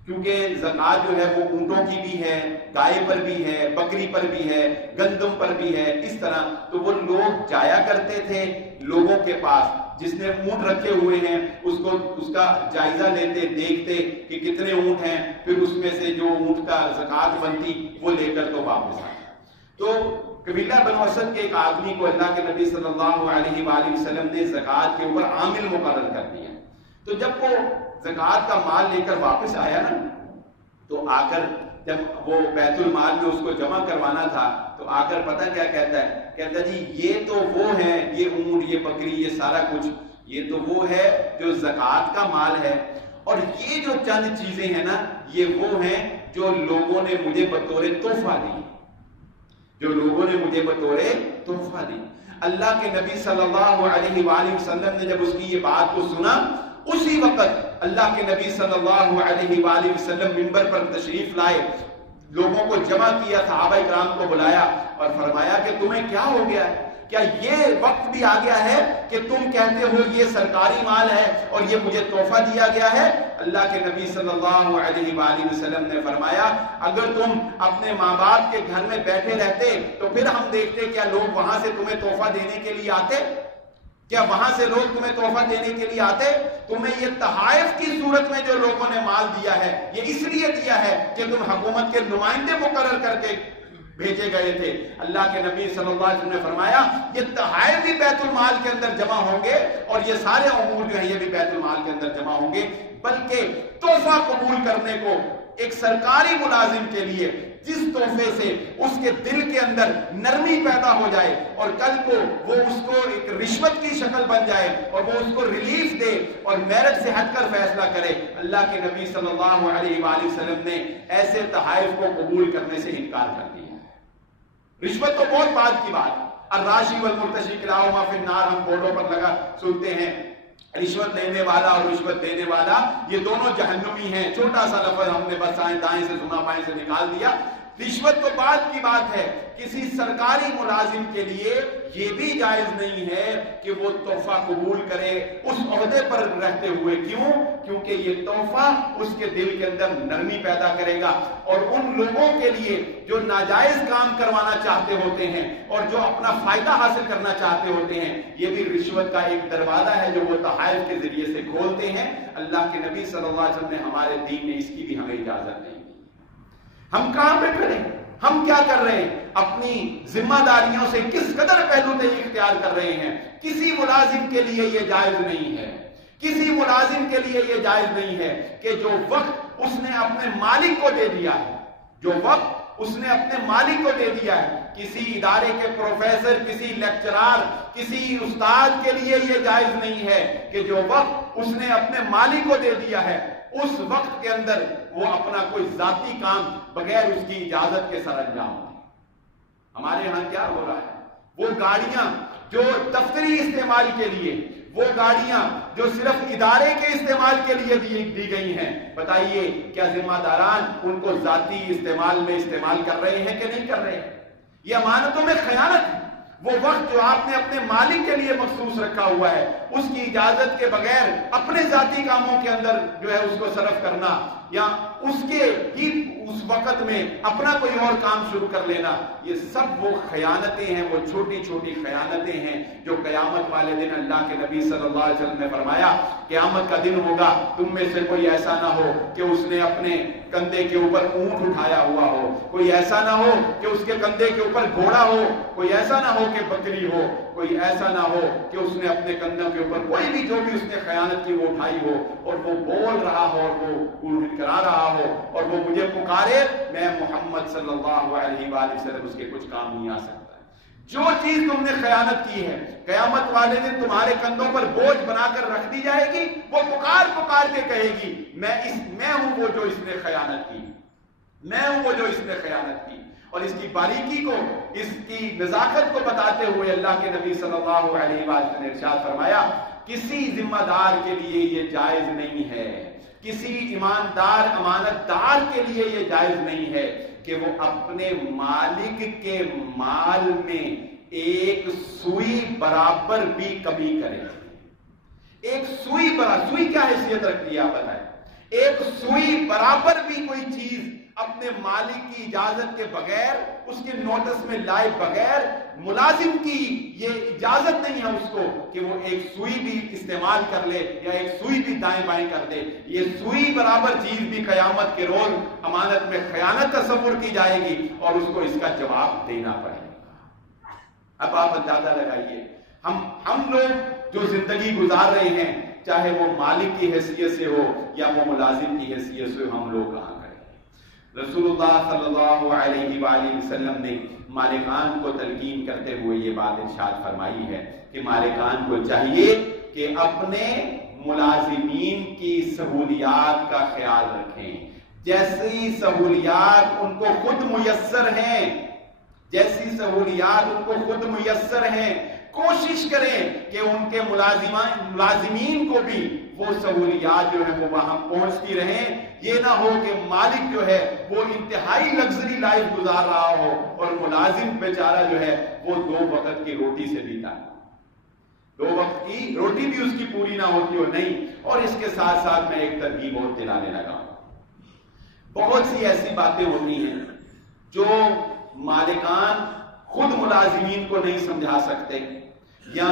کیونکہ زکوٰۃ جو ہے وہ اونٹوں کی بھی ہے، گائے پر بھی ہے، بکری پر بھی ہے، گندم پر بھی ہے، اس طرح تو وہ لوگ جایا کرتے تھے لوگوں کے پاس، جس نے اونٹ رکھے ہوئے ہیں اس کا جائزہ لیتے، دیکھتے کہ کتنے اونٹ ہیں، پھر اس میں سے جو اونٹ کا زکوٰۃ بنتی وہ لے کر تو واپس آئے۔ تو قبیلہ بنو اسد کے ایک آدمی کو اللہ کے نبی صلی اللہ علیہ وآلہ وسلم نے زکوٰۃ کے اوپر عامل مقرر کر دیا۔ تو جب وہ زکوٰۃ کا مال لے کر واپس آیا نا، تو آ کر جب وہ بیت المال میں اس کو جمع کروانا تھا تو آ کر پتہ کیا کہتا ہے؟ کہتا جی یہ تو وہ ہے، یہ اونٹ، یہ بکری، یہ سارا کچھ یہ تو وہ ہے جو زکوٰۃ کا مال ہے، اور یہ جو چند چیزیں ہیں نا یہ وہ ہیں جو لوگوں نے مجھے بطور تحفہ دی، جو لوگوں نے مجھے بطور تحفہ دی۔ اللہ کے نبی صلی اللہ علیہ وآلہ وسلم نے جب اس کی یہ بات کو سنا، اسی وقت اللہ کے نبی صلی اللہ علیہ وآلہ وسلم منبر پر تشریف لائے، لوگوں کو جمع کیا، صحابہ کرام کو بلایا اور فرمایا کہ تمہیں کیا ہو گیا ہے؟ کیا یہ وقت بھی آ گیا ہے کہ تم کہتے ہو یہ سرکاری مال ہے اور یہ مجھے تحفہ دیا گیا ہے؟ اللہ کے نبی صلی اللہ علیہ وآلہ وسلم نے فرمایا اگر تم اپنے ماں باپ کے گھر میں بیٹھے رہتے تو پھر ہم دیکھتے کیا لوگ وہاں سے تمہیں تحفہ دینے کے لیے آتے؟ کیا وہاں سے لوگ تمہیں تحفہ دینے کے لیے آتے؟ تمہیں یہ تحائف کی صورت میں جو لوگوں نے مال دیا ہے یہ اس لیے دیا ہے کہ تم حکومت کے نمائندے مقرر کر کے بھیجے گئے تھے۔ اللہ کے نبی صلی اللہ علیہ وسلم نے فرمایا یہ تحائف بھی بیت المال کے اندر جمع ہوں گے اور یہ سارے امور جو ہیں یہ بھی بیت المال کے اندر جمع ہوں گے، بلکہ تحفہ قبول کرنے کو ایک سرکاری ملازم کے لیے جس تحفے سے اس کے دل کے اندر نرمی پیدا ہو جائے اور کل کو وہ اس کو ایک رشوت کی شکل بن جائے اور وہ اس کو ریلیف دے اور میرٹ سے ہٹ کر فیصلہ کرے، اللہ کے نبی صلی اللہ علیہ وآلہ وسلم نے ایسے تحائف کو قبول کرنے سے انکار کر دیا ہے۔ رشوت تو بہت بعد کی بات، الراشی والمرتشی کلاہما فی النار ہم بورڈوں پر لگا سنتے ہیں، رشوت لینے والا اور رشوت دینے والا یہ دونوں جہنمی ہیں، چھوٹا سا لفظ ہم نے بس دائیں سے سنا بائیں سے نکال دیا۔ رشوت تو بعد کی بات ہے، کسی سرکاری ملازم کے لیے یہ بھی جائز نہیں ہے کہ وہ تحفہ قبول کرے اس عہدے پر رہتے ہوئے۔ کیوں؟ کیونکہ یہ تحفہ اس کے دل کے اندر نرمی پیدا کرے گا، اور ان لوگوں کے لیے جو ناجائز کام کروانا چاہتے ہوتے ہیں اور جو اپنا فائدہ حاصل کرنا چاہتے ہوتے ہیں، یہ بھی رشوت کا ایک دروازہ ہے جو وہ تحائف کے ذریعے سے کھولتے ہیں۔ اللہ کے نبی صلی اللہ علیہ وسلم نے ہمارے دین میں اس کی بھی ہمیں اجازت نہیں دی۔ ہم کہاں پہ کھڑے ہیں؟ ہم کیا کر رہے ہیں؟ اپنی ذمہ داریوں سے کس قدر پہلوتئی اختیار کر رہے ہیں؟ کسی ملازم کے لیے یہ جائز نہیں ہے، کسی ملازم کے لیے یہ جائز نہیں ہے کہ جو وقت اس نے اپنے مالک کو دے دیا ہے، جو وقت اس نے اپنے مالک کو دے دیا ہے، کسی ادارے کے پروفیسر، کسی لیکچرار، کسی استاد کے لیے یہ جائز نہیں ہے کہ جو وقت اس نے اپنے مالک کو دے دیا ہے اس وقت کے اندر وہ اپنا کوئی ذاتی کام بغیر اس کی اجازت کے سر انجام دے۔ ہمارے ہاں کیا ہو رہا ہے؟ وہ گاڑیاں جو دفتری استعمال کے لیے، وہ گاڑیاں جو صرف ادارے کے استعمال کے لیے دی گئی ہیں، بتائیے کیا ذمہ داران ان کو ذاتی استعمال میں استعمال کر رہے ہیں کہ نہیں کر رہے ہیں؟ یہ امانتوں میں خیانت ہے۔ وہ وقت جو آپ نے اپنے مالک کے لیے مخصوص رکھا ہوا ہے، اس کی اجازت کے بغیر اپنے ذاتی کاموں کے اندر جو ہے اس کو صرف کرنا، یا اس کے ہی اس وقت میں اپنا کوئی اور کام شروع کر لینا، یہ سب وہ خیانتیں ہیں، وہ چھوٹی چھوٹی خیانتیں ہیں جو قیامت والے دن اللہ کے نبی صلی اللہ علیہ وسلم نے فرمایا قیامت کا دن ہوگا، تم میں سے کوئی ایسا نہ ہو کہ اس نے اپنے کندھے کے اوپر اونٹ اٹھایا ہوا ہو، کوئی ایسا نہ ہو کہ اس کے کندھے کے اوپر گھوڑا ہو، کوئی ایسا نہ ہو کہ بکری ہو، کوئی ایسا نہ ہو کہ اس نے اپنے کندھوں کے اوپر کوئی بھی جو بھی اس نے خیانت کی وہ اٹھائی ہو، اور وہ بول رہا ہو اور وہ کرا رہا ہو اور وہ مجھے پکارے، میں محمد صلی اللہ علیہ وآلہ وسلم اس کے کچھ کام نہیں آ سکتا ہے۔ جو چیز تم نے خیانت کی ہے قیامت والے دن تمہارے کندھوں پر بوجھ بنا کر رکھ دی جائے گی، وہ پکار پکار کے کہے گی میں ہوں وہ جو اس نے خیانت کی، میں ہوں وہ جو اس نے خیانت کی۔ اور اس کی باریکی کو، اس کی نزاکت کو بتاتے ہوئے اللہ کے نبی صلی اللہ علیہ وسلم نے ارشاد فرمایا کسی ذمہ دار کے لیے یہ جائز نہیں ہے، کسی ایماندار امانت دار کے لیے یہ جائز نہیں ہے کہ وہ اپنے مالک کے مال میں ایک سوئی برابر بھی کمی کرے۔ ایک سوئی برابر، سوئی کیا حیثیت رکھتی ہے آپ بتائیں؟ ایک سوئی برابر بھی کوئی چیز اپنے مالک کی اجازت کے بغیر، اس کے نوٹس میں لائے بغیر، ملازم کی یہ اجازت نہیں ہے اس کو کہ وہ ایک سوئی بھی استعمال کر لے یا ایک سوئی بھی دائیں بائیں کر دے۔ یہ سوئی برابر چیز بھی قیامت کے روز امانت میں خیانت تصور کی جائے گی اور اس کو اس کا جواب دینا پڑے گا۔ اب آپ اندازہ لگائیے ہم لوگ جو زندگی گزار رہے ہیں، چاہے وہ مالک کی حیثیت سے ہو یا وہ ملازم کی حیثیت سے، ہم لوگ کہاں کریں؟ رسول اللہ صلی اللہ علیہ وآلہ وسلم نے مالکان کو تلقین کرتے ہوئے یہ بات ارشاد فرمائی ہے کہ مالکان کو چاہیے کہ اپنے ملازمین کی سہولیات کا خیال رکھیں، جیسی سہولیات ان کو خود میسر ہیں، جیسی سہولیات ان کو خود میسر ہیں کوشش کریں کہ ان کے ملازمین کو بھی وہ سہولیات جو ہے وہ وہاں پہنچتی رہیں۔ یہ نہ ہو کہ مالک جو ہے وہ انتہائی لگژری لائف گزار رہا ہو اور ملازم بیچارہ جو ہے وہ 2 وقت کی روٹی سے بیتا ہے، 2 وقت کی روٹی بھی اس کی پوری نہ ہوتی ہو۔ نہیں، اور اس کے ساتھ ساتھ میں ایک ترغیب اور دلانے لگا ہوں، بہت سی ایسی باتیں ہوتی ہیں جو مالکان خود ملازمین کو نہیں سمجھا سکتے، یا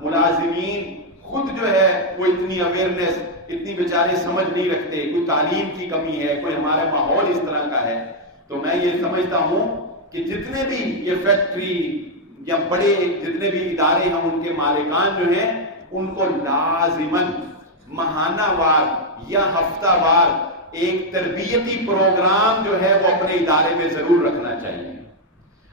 ملازمین خود جو ہے وہ اتنی اویئرنیس، اتنی بیچارے سمجھ نہیں رکھتے، کوئی تعلیم کی کمی ہے، کوئی ہمارا ماحول اس طرح کا ہے۔ تو میں یہ سمجھتا ہوں کہ جتنے بھی یہ فیکٹری یا بڑے جتنے بھی ادارے ہیں ان کے مالکان جو ہیں ان کو لازماً ماہانہ وار یا ہفتہ وار ایک تربیتی پروگرام جو ہے وہ اپنے ادارے میں ضرور رکھنا چاہیے۔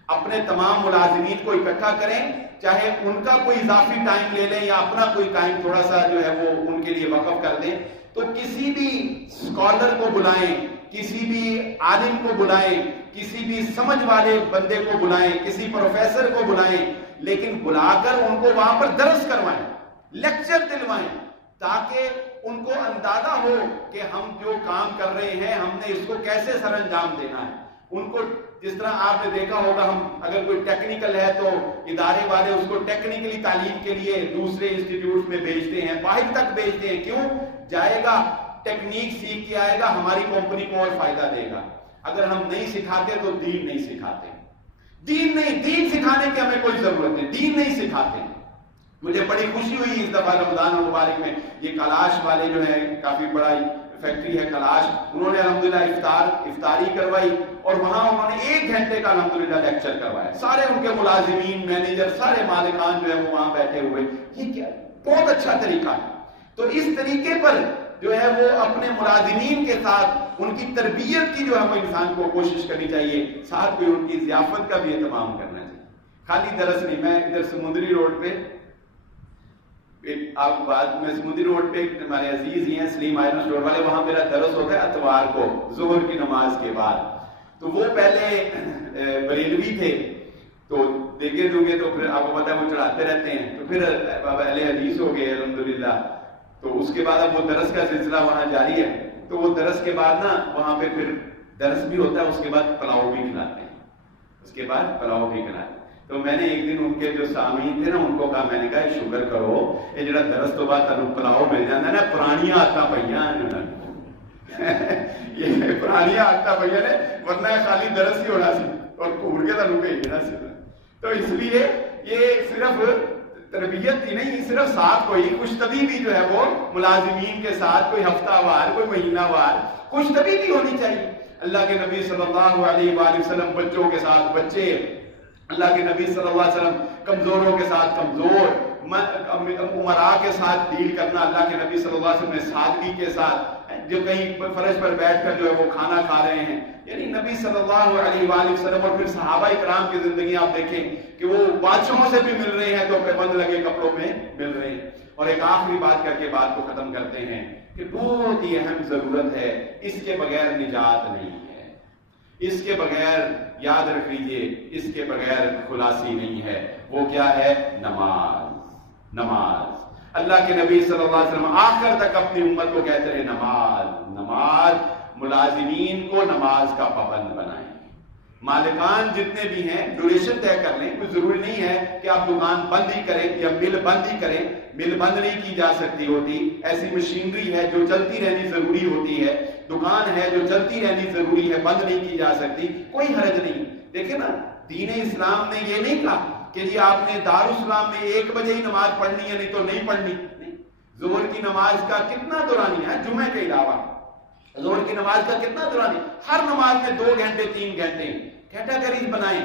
اپنے تمام ملازمین کو اکٹھا کریں، چاہے ان کا کوئی اضافی ٹائم لے لیں یا اپنا کوئی ٹائم تھوڑا سا جو ہے وہ ان کے لیے وقف کر دیں، تو کسی بھی اسکالر کو بلائیں، کسی بھی عالم کو بلائیں، کسی بھی سمجھ والے بندے کو بلائیں، کسی پروفیسر کو بلائیں، لیکن بلا کر ان کو وہاں پر درس کروائیں، لیکچر دلوائیں، تاکہ ان کو اندازہ ہو کہ ہم جو کام کر رہے ہیں ہم نے اس کو کیسے سر انجام دینا ہے۔ ان کو جس طرح آپ نے دیکھا ہوگا، ہم اگر کوئی ٹیکنیکل ہے تو ادارے والے اس کو ٹیکنیکلی تعلیم کے لیے دوسرے انسٹیٹیوٹ میں بھیجتے ہیں، باہر تک بھیجتے ہیں۔ کیوں جائے گا؟ ٹیکنیک سیکھ کے آئے گا، ہماری کمپنی کو اور فائدہ دے گا۔ اگر ہم نہیں سکھاتے تو دین نہیں سکھاتے، دین سکھانے کی ہمیں کوئی ضرورت نہیں، دین نہیں سکھاتے۔ مجھے بڑی خوشی ہوئی اس دفعہ رمضان المبارک میں، یہ کلاش والے جو ہے کافی بڑا فیکٹری ہے کلاش، انہوں نے الحمدللہ افطاری کروائی اور وہاں انہوں نے 1 گھنٹے کا الحمدللہ لیکچر کروایا، سارے ان کے ملازمین، مینیجر، سارے مالکان جو ہے وہ وہاں بیٹھے ہوئے. یہ کیا بہت اچھا طریقہ ہے. تو اس طریقے پر جو ہے وہ اپنے ملازمین کے ساتھ ان کی تربیت کی جو ہے وہ انسان کو کوشش کرنی چاہیے، ساتھ بھی ان کی ضیافت کا بھی اہتمام کرنا چاہیے. خالی درس نہیں. میں ادھر سمندری روڈ پہ آپ بعد میں سمندری روڈ پہ ہمارے عزیز ہی ہیں سلیم آئرن اسٹور والے، وہاں میرا درس ہوتا ہے اتوار کو ظہر کی نماز کے بعد. تو وہ پہلے بریلوی تھے، تو دیکھے دوں گے تو پھر آپ کو پتا ہے وہ چڑھاتے رہتے ہیں، تو پھر بابا اہل حدیث ہو گئے الحمدللہ. تو اس کے بعد اب وہ درس کا سلسلہ وہاں جاری ہے. تو وہ درس کے بعد نا وہاں پہ پھر درس بھی ہوتا ہے، اس کے بعد پلاؤ بھی کھلاتے ہیں، اس کے بعد پلاؤ بھی کھلاتے ہیں. تو میں نے ایک دن ان کے جو سامعین تھے نا ان کو کہا، میں نے کہا شکر کرو یہ جڑا درس تو بعد تمہیں پلاؤ مل جاتا ہے نا، پرانیاں آدتاں پئیاں یہ پرانیاں آدتاں پئیاں نے، ورنہ خالی درس ہی ہونا سی اور گھوڑ کے تمہیں بھیجنا سی. تو اس لیے یہ صرف تربیت ہی نہیں، صرف ساتھ کوئی خوش طبی بھی جو ہے وہ ملازمین کے ساتھ کوئی ہفتہ وار کوئی مہینہ وار خوش طبی بھی ہونی چاہیے. اللہ کے نبی صلی اللہ علیہ وآلہ وسلم بچوں کے ساتھ بچے، اللہ کے نبی صلی اللہ علیہ وسلم کمزوروں کے ساتھ کمزور، امراء کے ساتھ ڈیل کرنا، اللہ کے نبی صلی اللہ علیہ وسلم نے سادگی کے ساتھ، جو کہیں فرش پر بیٹھ کر جو ہے وہ کھانا کھا رہے ہیں، یعنی نبی صلی اللہ علیہ وآلہ وسلم. اور پھر صحابہ اکرام کی زندگی آپ دیکھیں کہ وہ بادشاہوں سے بھی مل رہے ہیں تو پابند لگے کپڑوں میں مل رہے ہیں. اور ایک آخری بات کر کے بات کو ختم کرتے ہیں کہ بہت ہی اہم ضرورت ہے، اس کے بغیر نجات نہیں ہے، اس کے بغیر یاد رکھ لیجئے اس کے بغیر خلاصی نہیں ہے. وہ کیا ہے؟ نماز. نماز. اللہ کے نبی صلی اللہ علیہ وسلم آخر تک اپنی امت کو کہتے رہے نماز نماز. ملازمین کو نماز کا پابند بنائیں. مالکان جتنے بھی ہیں ڈیوریشن طے کر لیں. کوئی ضروری نہیں ہے کہ آپ دکان بند ہی کریں یا مل بند ہی کریں. مل بند نہیں کی جا سکتی ہوتی، ایسی مشینری ہے جو چلتی رہنی ضروری ہوتی ہے، دکان ہے جو چلتی رہنی ضروری ہے، بند نہیں کی جا سکتی، کوئی حرج نہیں. دیکھیں نا دین اسلام نے یہ نہیں کہا کہ جی آپ نے دارالاسلام میں 1 بجے ہی نماز پڑھنی ہے نہیں تو نہیں پڑھنی. نہیں، ظہر کی نماز کا کتنا دورانیہ ہے جمعے کے علاوہ، ظہر کی نماز کا کتنا دورانیہ، ہر نماز میں 2 گھنٹے 3 گھنٹے کیٹیگریز بنائیں.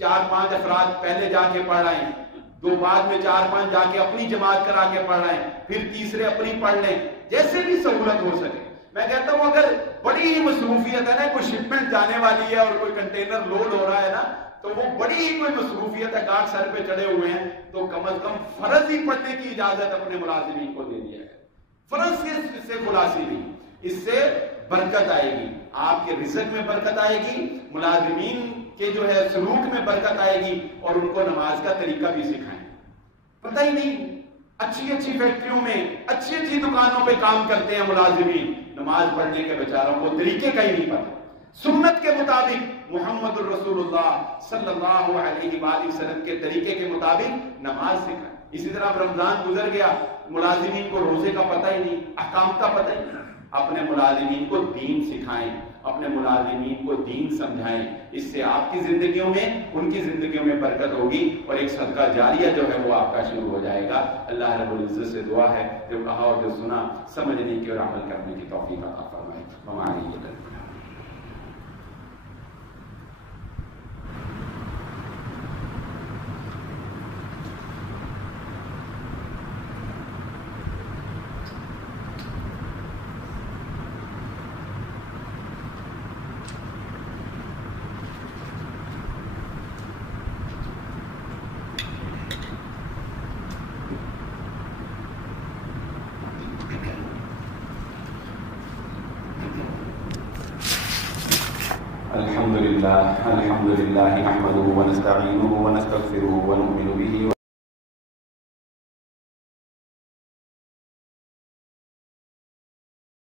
4-5 افراد پہلے جا کے پڑھ رہے ہیں، 2 بعد میں 4-5 جا کے اپنی جماعت کرا کے پڑھ رہے ہیں، پھر تیسرے اپنی پڑھ لیں، جیسے بھی سہولت ہو سکے. میں کہتا ہوں اگر بڑی ہی مصروفیت ہے نا، کوئی شپمنٹ جانے والی ہے اور کوئی کنٹینر لوڈ ہو رہا ہے نا، تو وہ بڑی ہی کوئی مصروفیت ہے، گاٹ سر پہ چڑھے ہوئے ہیں، تو کم از کم فرض ہی پڑھنے کی اجازت اپنے ملازمین کو دے دیا ہے. فرض سے خلاصی نہیں، اس سے برکت آئے گی، آپ کے رزق میں برکت آئے گی، ملازمین کے جو ہے سلوک میں برکت آئے گی، اور ان کو نماز کا طریقہ بھی سکھائیں. پتہ ہی نہیں، اچھی فیکٹریوں میں اچھی دکانوں پہ کام کرتے ہیں ملازمین، نماز پڑھنے کے بیچاروں کو طریقے کا ہی نہیں پتہ. سنت کے مطابق محمد الرسول اللہ صلی اللہ علیہ وآلہ وسلم کے طریقے کے مطابق نماز سکھائیں. اسی طرح رمضان گزر گیا، ملازمین کو روزے کا پتہ ہی نہیں، احکام کا پتہ ہی نہیں. اپنے ملازمین کو دین سکھائیں، اپنے ملازمین کو دین سمجھائیں. اس سے آپ کی زندگیوں میں ان کی زندگیوں میں برکت ہوگی اور ایک صدقہ جاریہ جو ہے وہ آپ کا شروع ہو جائے گا. اللہ رب العزت سے دعا ہے جو کہا اور جو سنا سمجھنے کی اور عمل کرنے کی توفیق عطا فرمائے. ہماری یہ الحمد لله نحمده ونستعينه ونستغفره ونؤمن به